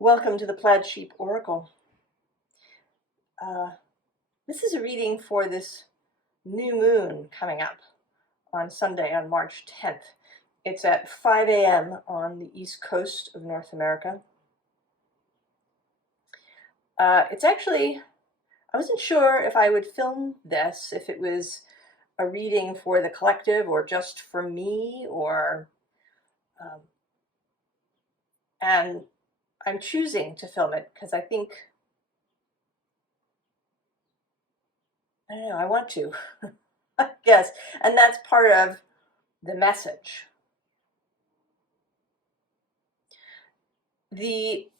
Welcome to the Plaid Sheep Oracle. This is a reading for this new moon coming up on Sunday, on March 10th. It's at 5 a.m. on the east coast of North America. It's actually, I wasn't sure if I would film this, if it was a reading for the collective or just for me, or and I'm choosing to film it because I think, I don't know, I want to, I guess, and that's part of the message. The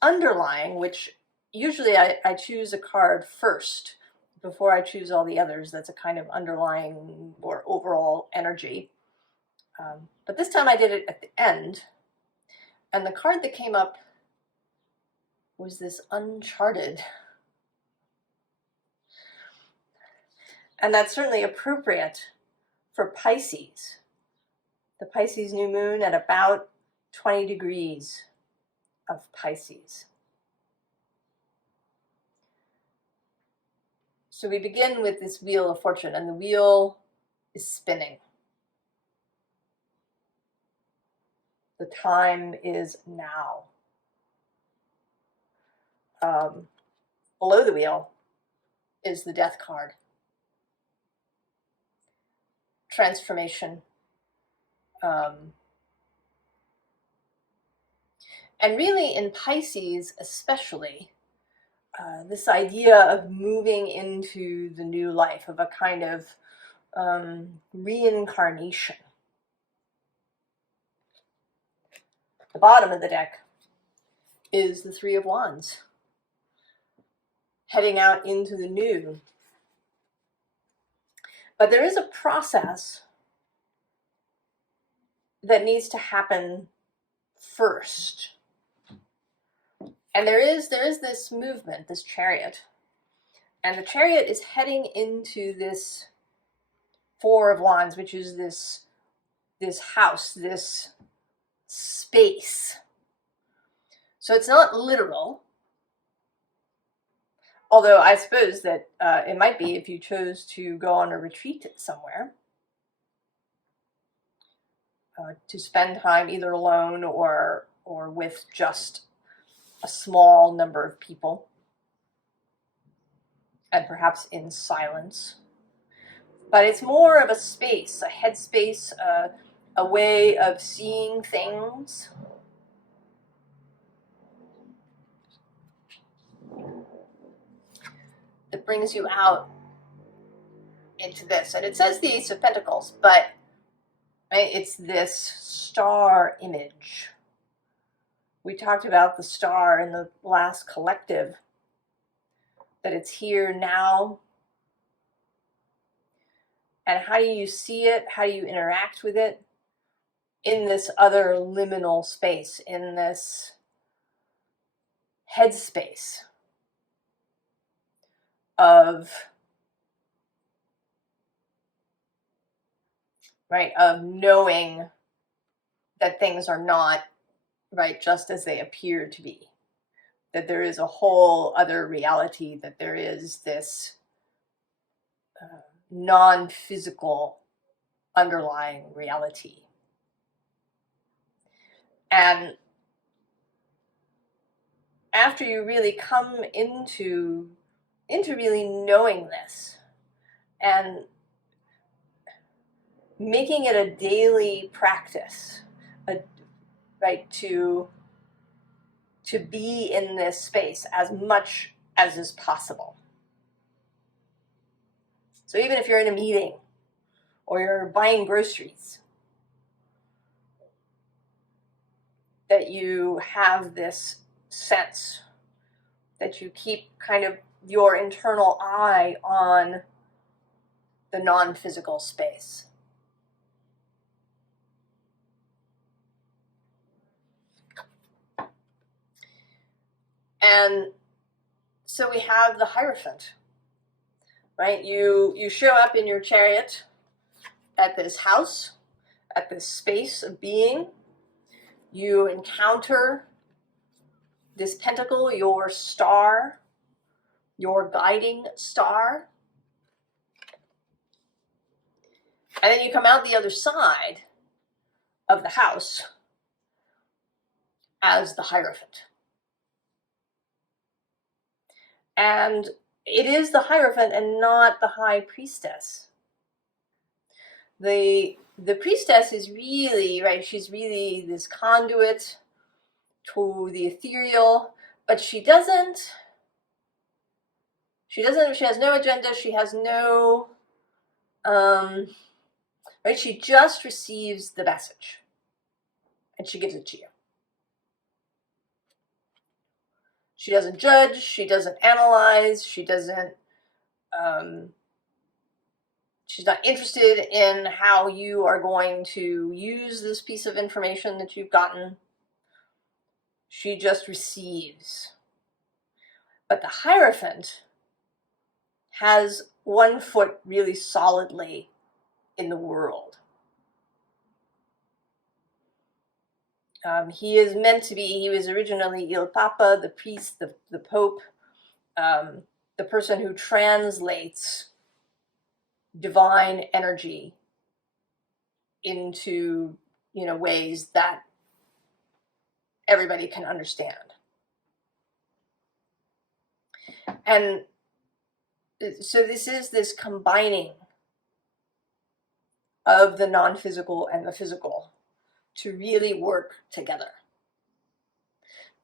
underlying, which usually I choose a card first before I choose all the others, that's a kind of underlying or overall energy. But this time I did it at the end, and the card that came up was this Uncharted. And that's certainly appropriate for Pisces. The Pisces new moon at about 20 degrees of Pisces. So we begin with this wheel of fortune, and the wheel is spinning. The time is now. Below the wheel is the Death card. Transformation. And really in Pisces especially, this idea of moving into the new life, of a kind of reincarnation. The bottom of the deck is the Three of Wands, heading out into the new. But there is a process that needs to happen first. And there is this movement, this chariot. And the chariot is heading into this Four of Wands, which is this house, this space. So it's not literal. Although I suppose that it might be if you chose to go on a retreat somewhere, to spend time either alone or with just a small number of people, and perhaps in silence. But it's more of a space, a headspace, a way of seeing things. That brings you out into this. And it says the Ace of Pentacles, but right, it's this star image. We talked about the star in the last collective, that it's here now. And how do you see it? How do you interact with it? In this other liminal space, in this headspace of, right, of knowing that things are not, right, just as they appear to be. That there is a whole other reality, that there is this non-physical underlying reality. And after you really come into really knowing this and making it a daily practice, right, to be in this space as much as is possible. So even if you're in a meeting or you're buying groceries, that you have this sense, that you keep kind of your internal eye on the non-physical space. And so we have the Hierophant, right? You show up in your chariot at this house, at this space of being. You encounter this pentacle, your star, your guiding star. And then you come out the other side of the house as the Hierophant. And it is the Hierophant and not the High Priestess. The priestess is really, right, she's really this conduit to the ethereal, but she has no agenda, she has no, right, she just receives the message and she gives it to you. She doesn't judge, she doesn't analyze, she doesn't, she's not interested in how you are going to use this piece of information that you've gotten. She just receives. But the Hierophant has one foot really solidly in the world. He is meant to be, he was originally Il Papa, the priest, the Pope, the person who translates divine energy into, ways that everybody can understand. And so this is this combining of the non-physical and the physical to really work together.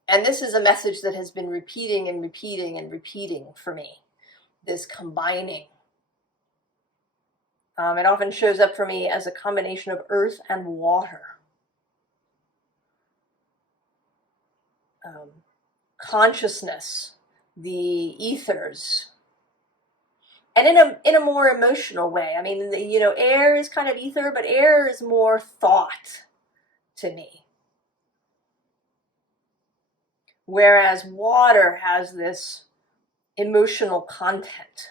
And this is a message that has been repeating and repeating and repeating for me, this combining. It often shows up for me as a combination of earth and water. Consciousness, the ethers, and in a more emotional way. I mean, air is kind of ether, but air is more thought to me. Whereas water has this emotional content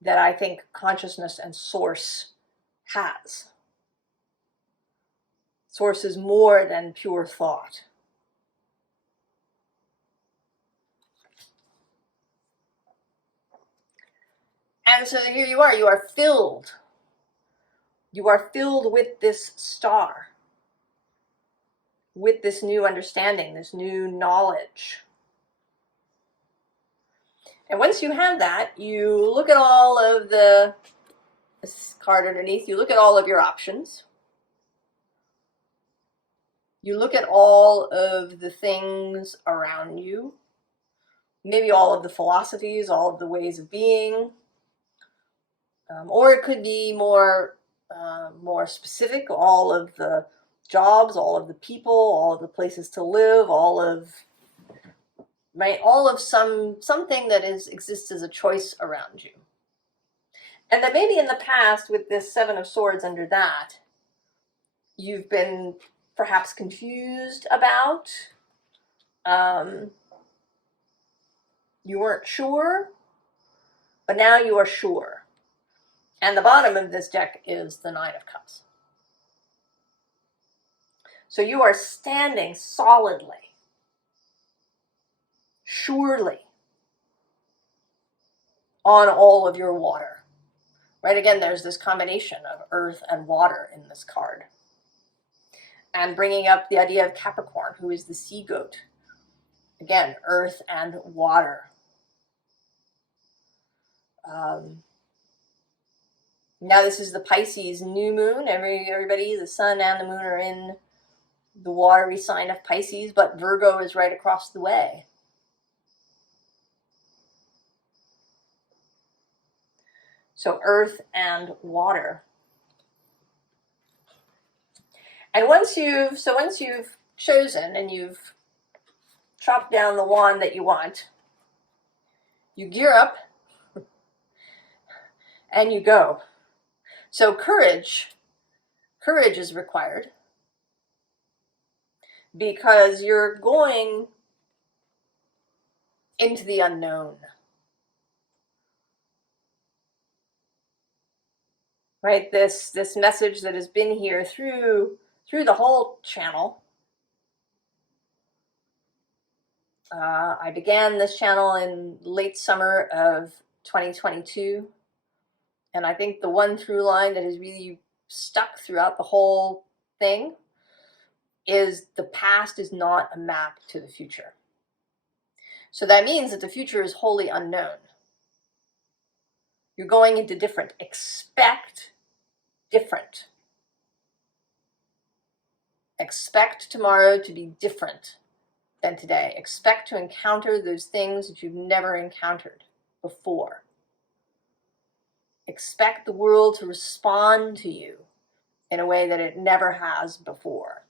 that I think consciousness and source has. Source is more than pure thought. And so here you are filled. You are filled with this star, with this new understanding, this new knowledge. And once you have that, you look at all of this card underneath, you look at all of your options. You look at all of the things around you, maybe all of the philosophies, all of the ways of being, or it could be more specific, all of the jobs, all of the people, all of the places to live, all of something that exists as a choice around you. And that maybe in the past, with this Seven of Swords under that, you've been perhaps confused about. You weren't sure, but now you are sure. And the bottom of this deck is the Nine of Cups. So you are standing solidly, surely, on all of your water. Right, again, there's this combination of earth and water in this card. And bringing up the idea of Capricorn, who is the sea goat. Again, earth and water. Now this is the Pisces new moon. Everybody, the sun and the moon are in the watery sign of Pisces, but Virgo is right across the way. So earth and water. And once you've chosen and you've chopped down the wand that you want, you gear up and you go. So courage is required because you're going into the unknown. Right? This message that has been here through the whole channel I began this channel in late summer of 2022, and I think the one through line that is really stuck throughout the whole thing is the past is not a map to the future. So that means that the future is wholly unknown. You're going into different. Expect different. Expect tomorrow to be different than today. Expect to encounter those things that you've never encountered before. Expect the world to respond to you in a way that it never has before.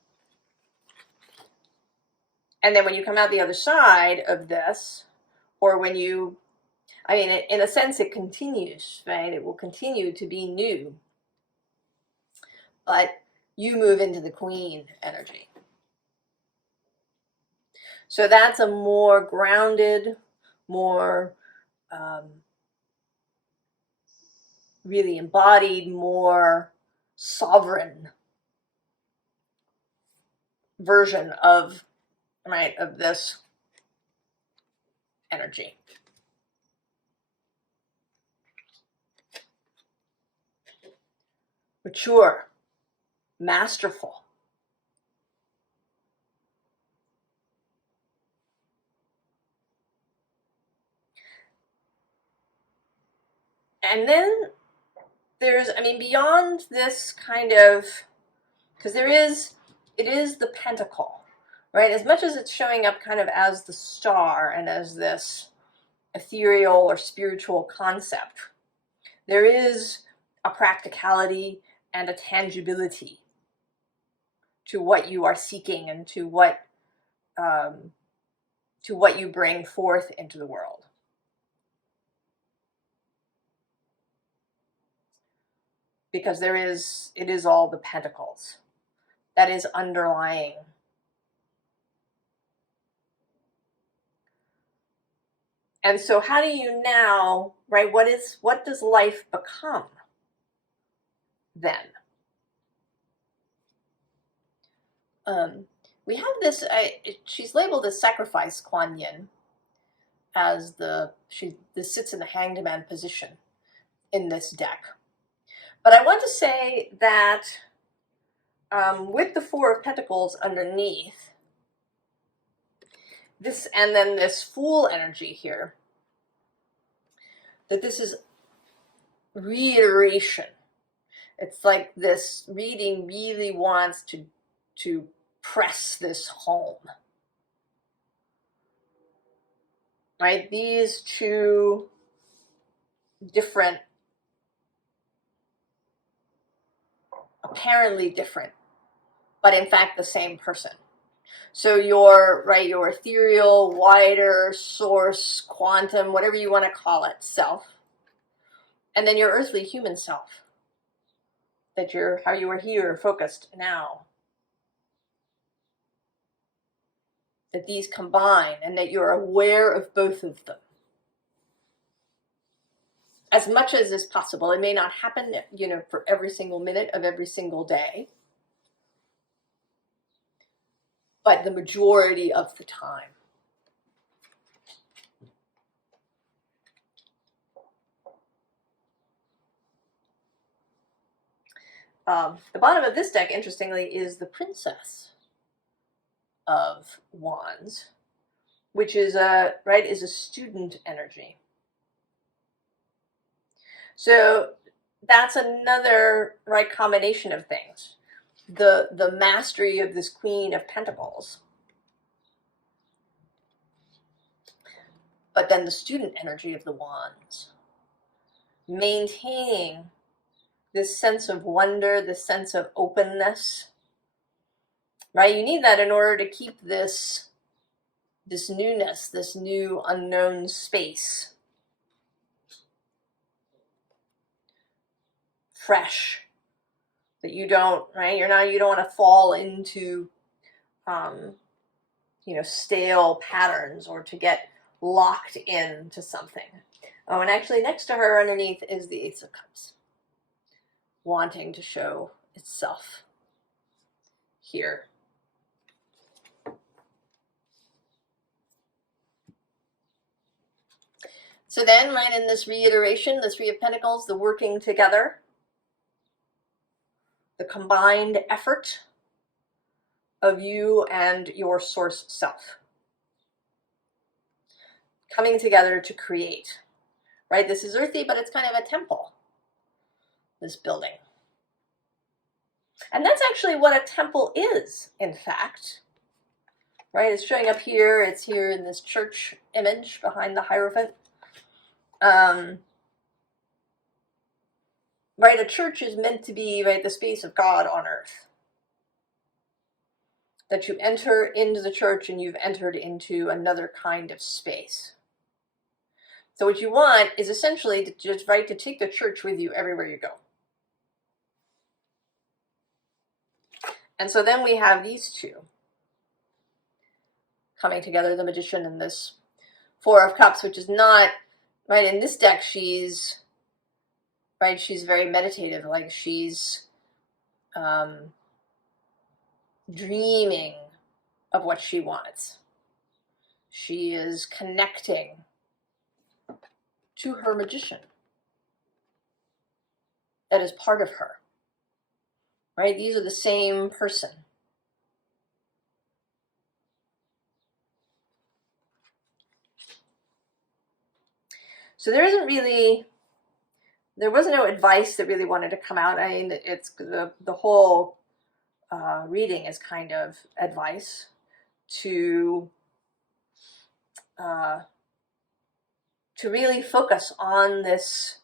And then when you come out the other side of this, or when you, I mean, in a sense it continues, right? It will continue to be new. But you move into the Queen energy. So that's a more grounded, more really embodied, more sovereign version of, right, of this energy. Mature, masterful. And then there's, I mean, beyond this kind of, because it is the pentacle, right? As much as it's showing up kind of as the star and as this ethereal or spiritual concept, there is a practicality and a tangibility to what you are seeking and to what you bring forth into the world. Because it is all the pentacles that is underlying. And so how do you now, right, what does life become then? We have this, she's labeled as sacrifice Kuan Yin, as this sits in the Hanged Man position in this deck. But I want to say that with the Four of Pentacles underneath, this, and then this Fool energy here, that this is reiteration. It's like this reading really wants to press this home. Right? These two different, apparently different, but in fact the same person. So your ethereal, wider source, quantum, whatever you want to call it, self, and then your earthly human self, that you're, how you are here, focused now. That these combine and that you're aware of both of them. As much as is possible. It may not happen, for every single minute of every single day, but the majority of the time. The bottom of this deck, interestingly, is the Princess of Wands, which is a student energy. So that's another combination of things. The mastery of this Queen of Pentacles, but then the student energy of the Wands, maintaining this sense of wonder, this sense of openness, right? You need that in order to keep this newness, this new unknown space fresh. That you don't, right? You don't want to fall into, stale patterns or to get locked into something. Oh, and actually next to her underneath is the Ace of Cups, wanting to show itself here. So then, right, in this reiteration, the Three of Pentacles, the working together, the combined effort of you and your source self coming together to create, right? This is earthy, but it's kind of a temple, this building. And that's actually what a temple is, in fact, right? It's showing up here. It's here in this church image behind the Hierophant. Right, a church is meant to be, right, the space of God on earth. That you enter into the church and you've entered into another kind of space. So what you want is essentially to just, right, to take the church with you everywhere you go. And so then we have these two coming together, the Magician and this Four of Cups, which is not, right, in this deck she's, right, she's very meditative, like she's dreaming of what she wants. She is connecting to her magician that is part of her, right? These are the same person. So there wasn't no advice that really wanted to come out. I mean, it's the whole reading is kind of advice to really focus on this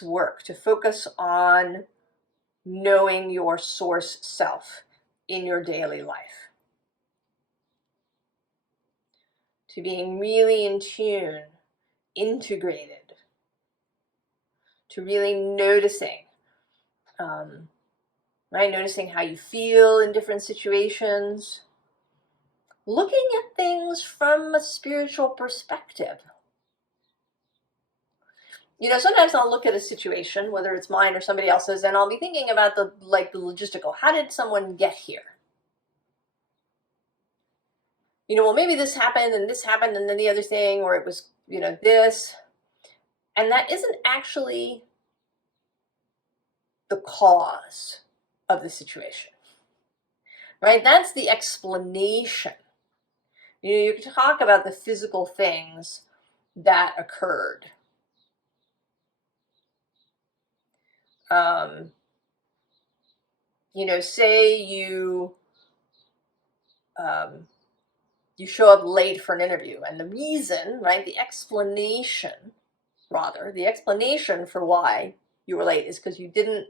work, to focus on knowing your source self in your daily life, to being really in tune, integrated, to really noticing, right? Noticing how you feel in different situations, looking at things from a spiritual perspective. You know, sometimes I'll look at a situation, whether it's mine or somebody else's, and I'll be thinking about the logistical. How did someone get here? You know, well, maybe this happened and then the other thing, or it was, you know, this. And that isn't actually the cause of the situation, right? That's the explanation. You know, you can talk about the physical things that occurred. You know, say you show up late for an interview, and the reason, right, the explanation for why you were late is because you didn't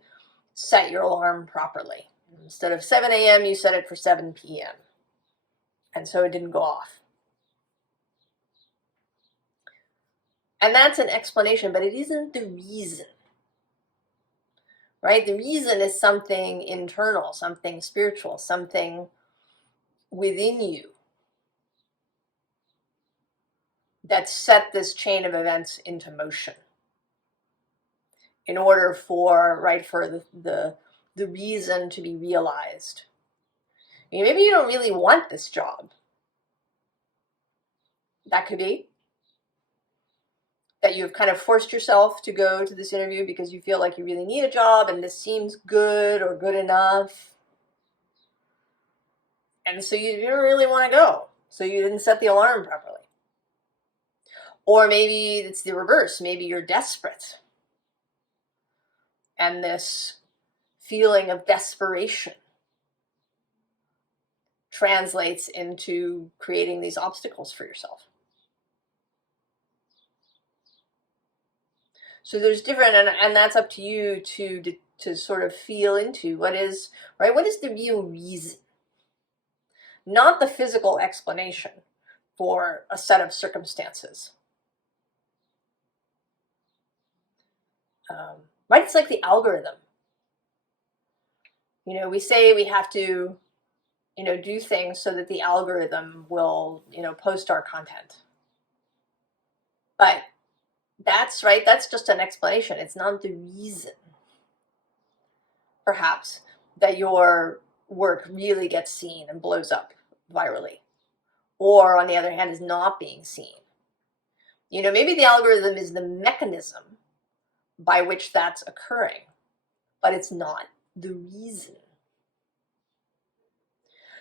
set your alarm properly. Instead of 7 a.m., you set it for 7 p.m. And so it didn't go off. And that's an explanation, but it isn't the reason. Right? The reason is something internal, something spiritual, something within you that set this chain of events into motion in order for, right, for the reason to be realized. You know, maybe you don't really want this job. That could be. That you've kind of forced yourself to go to this interview because you feel like you really need a job and this seems good or good enough. And so you didn't really want to go. So you didn't set the alarm properly. Or maybe it's the reverse. Maybe you're desperate. And this feeling of desperation translates into creating these obstacles for yourself. So there's different, and that's up to you to sort of feel into what is, right, what is the real reason? Not the physical explanation for a set of circumstances. Right, it's like the algorithm. You know, we say we have to, you know, do things so that the algorithm will, you know, post our content. But that's right, that's just an explanation. It's not the reason, perhaps, that your work really gets seen and blows up virally, or on the other hand is not being seen. You know, maybe the algorithm is the mechanism by which that's occurring, but it's not the reason.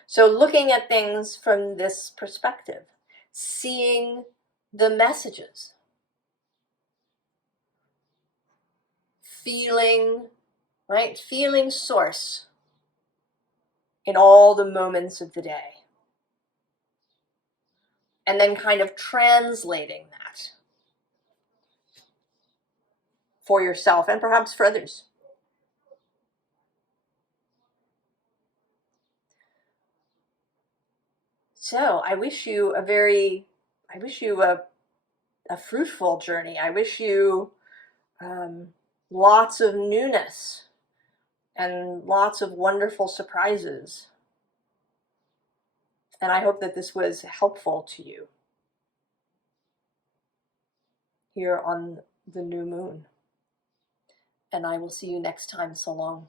So looking at things from this perspective, seeing the messages, feeling, right? Feeling source in all the moments of the day. And then kind of translating that for yourself and perhaps for others. So I wish you a fruitful journey. I wish you lots of newness and lots of wonderful surprises. And I hope that this was helpful to you here on the new moon. And I will see you next time. So long.